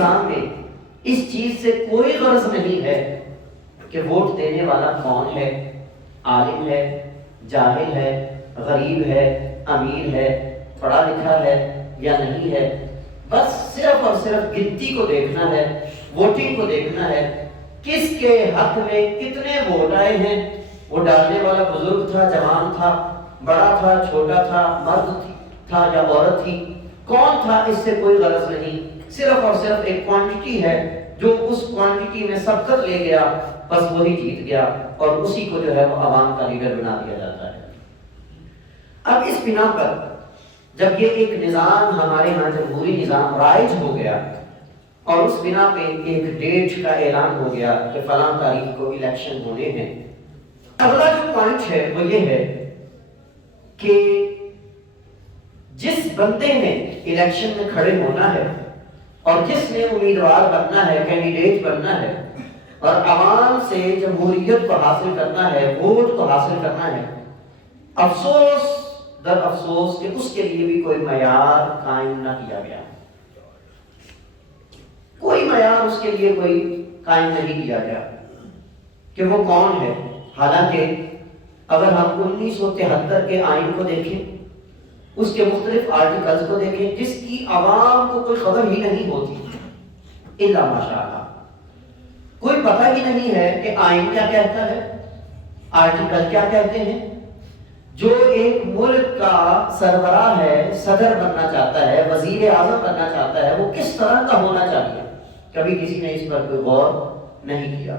نظام میں اس چیز سے کوئی غرض نہیں ہے کہ ووٹ دینے والا کون ہے، عالم ہے، جاہل ہے، غریب ہے، امیر ہے، پڑھا لکھا ہے یا نہیں ہے، بس صرف اور صرف گنتی کو دیکھنا ہے، ووٹنگ کو دیکھنا ہے، کس کے حق میں کتنے ووٹ آئے ہیں، وہ ڈالنے والا بزرگ تھا، جوان تھا، بڑا تھا، چھوٹا تھا، مرد تھا یا عورت تھی، کون تھا، اس سے کوئی غرض نہیں، صرف اور صرف ایک کوانٹٹی ہے، جو اس کوانٹٹی میں سبقت لے گیا بس وہی جیت گیا، اور اسی کو جو ہے وہ عوام کا لیڈر بنا دیا جاتا ہے۔ اب اس بنا پر جب یہ ایک نظام ہمارے ہاں جمہوری نظام رائج ہو گیا اور اس بنا پہ ایک ڈیٹ کا اعلان ہو گیا کہ فلاں تاریخ کو الیکشن ہونے ہیں، اگلا جو پوائنٹ ہے وہ یہ ہے کہ جس بندے نے الیکشن میں کھڑے ہونا ہے اور جس نے امیدوار بننا ہے، کینڈیڈیٹ بننا ہے اور عوام سے جمہوریت کو حاصل کرنا ہے، ووٹ کو حاصل کرنا ہے، افسوس در افسوس کہ اس کے لیے بھی کوئی معیار قائم نہ کیا گیا، کوئی معیار اس کے لیے کوئی قائم نہیں کیا گیا کہ وہ کون ہے۔ حالانکہ اگر ہم 1973 کے آئین کو دیکھیں، اس کے مختلف آرٹیکلز کو دیکھیں، جس کی عوام کو کوئی خبر ہی نہیں ہوتی الا ماشاءاللہ، کوئی پتہ ہی نہیں ہے کہ آئین کیا کہتا ہے، آرٹیکل کیا کہتے ہیں۔ جو ایک ملک کا سربراہ ہے، صدر بننا چاہتا ہے، وزیر اعظم بننا چاہتا ہے، وہ کس طرح کا ہونا چاہیے، کبھی کسی نے اس پر کوئی غور نہیں کیا۔